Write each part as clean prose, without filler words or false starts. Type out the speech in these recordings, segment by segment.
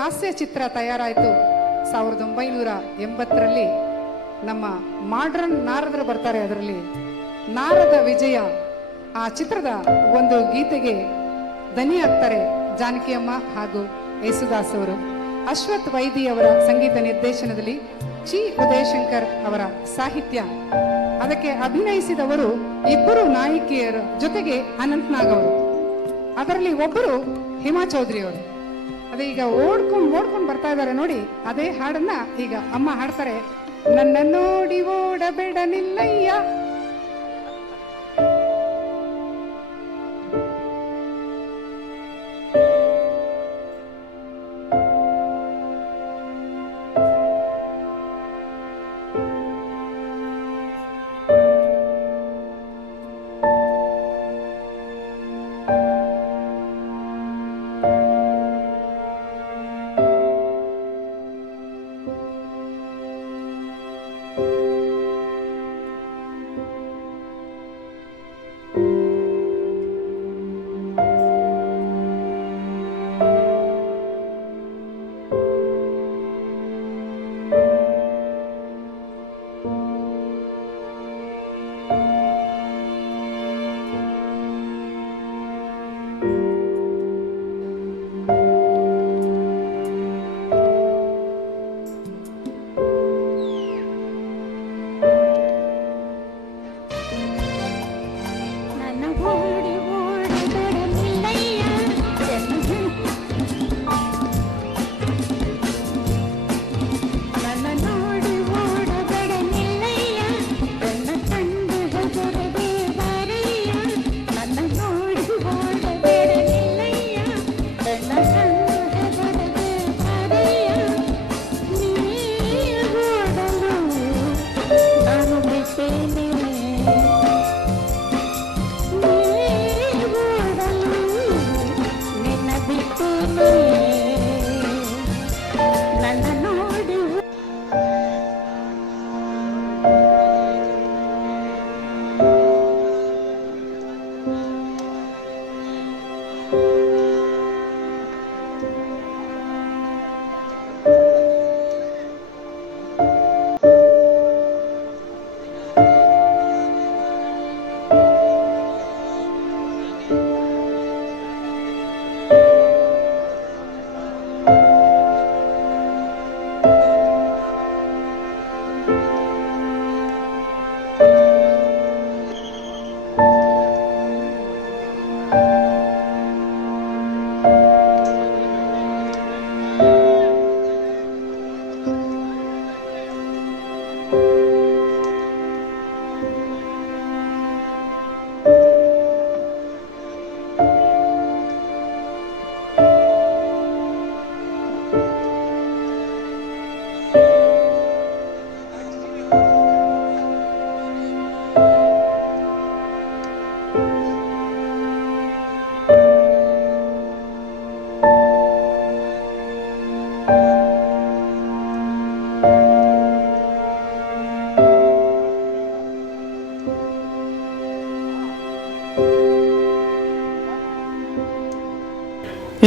ಹಾಸ್ಯ ಚಿತ್ರ ತಯಾರಾಯಿತು 1980ರಲ್ಲಿ. ನಮ್ಮ ಮಾಡ್ರನ್ ನಾರದರು ಬರ್ತಾರೆ. ಅದರಲ್ಲಿ ನಾರದ ವಿಜಯ ಆ ಚಿತ್ರದ ಒಂದು ಗೀತೆಗೆ ದನಿ ಆಗ್ತಾರೆ ಜಾನಕಿಯಮ್ಮ ಹಾಗೂ ಯೇಸುದಾಸ್ ಅವರು. ಅಶ್ವಥ್ ವೈದಿ ಅವರ ಸಂಗೀತ ನಿರ್ದೇಶನದಲ್ಲಿ ಚಿ ಉದಯಶಂಕರ್ ಅವರ ಸಾಹಿತ್ಯ. ಅದಕ್ಕೆ ಅಭಿನಯಿಸಿದವರು ಇಬ್ಬರು ನಾಯಕಿಯರ ಜೊತೆಗೆ ಅನಂತ್ ಅವರು. ಅದರಲ್ಲಿ ಒಬ್ಬರು ಹಿಮಾ ಚೌಧರಿ ಅವರು. ಅದೇ ಈಗ ಓಡ್ಕೊಂಡು ಬರ್ತಾ ಇದ್ದಾರೆ ನೋಡಿ. ಅದೇ ಹಾಡನ್ನ ಈಗ ಅಮ್ಮ ಹಾಡ್ತಾರೆ. ನನ್ನ ನೋಡಿ ಓಡಬೇಡ ನಿಲ್ಲಯ್ಯ.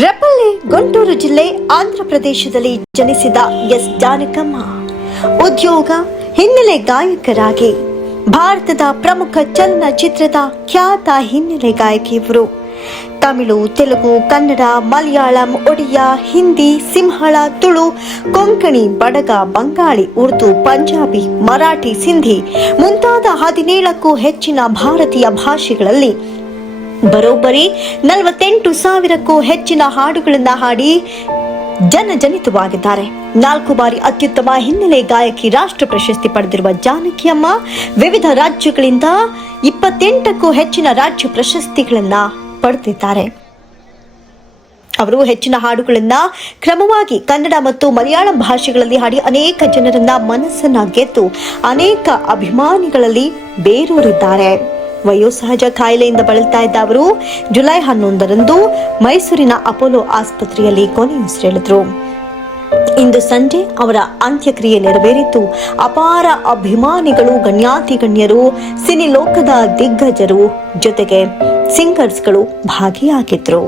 ರೆಪಲ್ಲೆ ಗುಂಟೂರು ಜಿಲ್ಲೆ ಆಂಧ್ರ ಪ್ರದೇಶದಲ್ಲಿ ಜನಿಸಿದ ಎಸ್ ಜಾನಕಮ್ಮ ಉದ್ಯೋಗ ಹಿನ್ನೆಲೆ ಗಾಯಕರಾಗಿ ಭಾರತದ ಪ್ರಮುಖ ಚಲನಚಿತ್ರದ ಖ್ಯಾತ ಹಿನ್ನೆಲೆ ಗಾಯಕಿಯವರು. ತಮಿಳು, ತೆಲುಗು, ಕನ್ನಡ, ಮಲಯಾಳಂ, ಒಡಿಯಾ, ಹಿಂದಿ, ಸಿಂಹಳ, ತುಳು, ಕೊಂಕಣಿ, ಬಡಗ, ಬಂಗಾಳಿ, ಉರ್ದು, ಪಂಜಾಬಿ, ಮರಾಠಿ, ಸಿಂಧಿ ಮುಂತಾದ 17ಕ್ಕೂ ಹೆಚ್ಚಿನ ಭಾರತೀಯ ಭಾಷೆಗಳಲ್ಲಿ ಬರೋಬ್ಬರಿ 48,000ಕ್ಕೂ ಹೆಚ್ಚಿನ ಹಾಡುಗಳನ್ನು ಹಾಡಿ ಜನಜನಿತವಾಗಿದ್ದಾರೆ. 4 ಬಾರಿ ಅತ್ಯುತ್ತಮ ಹಿನ್ನೆಲೆ ಗಾಯಕಿ ರಾಷ್ಟ್ರ ಪ್ರಶಸ್ತಿ ಪಡೆದಿರುವ ಜಾನಕಿಯಮ್ಮ ವಿವಿಧ ರಾಜ್ಯಗಳಿಂದ 28ಕ್ಕೂ ಹೆಚ್ಚಿನ ರಾಜ್ಯ ಪ್ರಶಸ್ತಿಗಳನ್ನ ಪಡೆದಿದ್ದಾರೆ. ಅವರು ಹೆಚ್ಚಿನ ಹಾಡುಗಳನ್ನ ಕ್ರಮವಾಗಿ ಕನ್ನಡ ಮತ್ತು ಮಲಯಾಳಂ ಭಾಷೆಗಳಲ್ಲಿ ಹಾಡಿ ಅನೇಕ ಜನರನ್ನ ಮನಸ್ಸನ್ನ ಗೆದ್ದು ಅನೇಕ ಅಭಿಮಾನಿಗಳಲ್ಲಿ ಬೇರೂರಿದ್ದಾರೆ. ವಯೋಸಹಜ ಕಾಯಿಲೆಯಿಂದ ಬಳಲ್ತಾ ಇದ್ದ ಅವರು ಜುಲೈ 11ರಂದು ಮೈಸೂರಿನ ಅಪೋಲೋ ಆಸ್ಪತ್ರೆಯಲ್ಲಿ ಕೊನೆಯುಸಿರೆಳೆದರು. ಇಂದು ಸಂಜೆ ಅವರ ಅಂತ್ಯಕ್ರಿಯೆ ನೆರವೇರಿದ್ದು ಅಪಾರ ಅಭಿಮಾನಿಗಳು, ಗಣ್ಯಾತಿ ಗಣ್ಯರು, ಸಿನಿ ಲೋಕದ ದಿಗ್ಗಜರು ಜೊತೆಗೆ ಸಿಂಗರ್ಸ್ಗಳು ಭಾಗಿಯಾಗಿದ್ರು.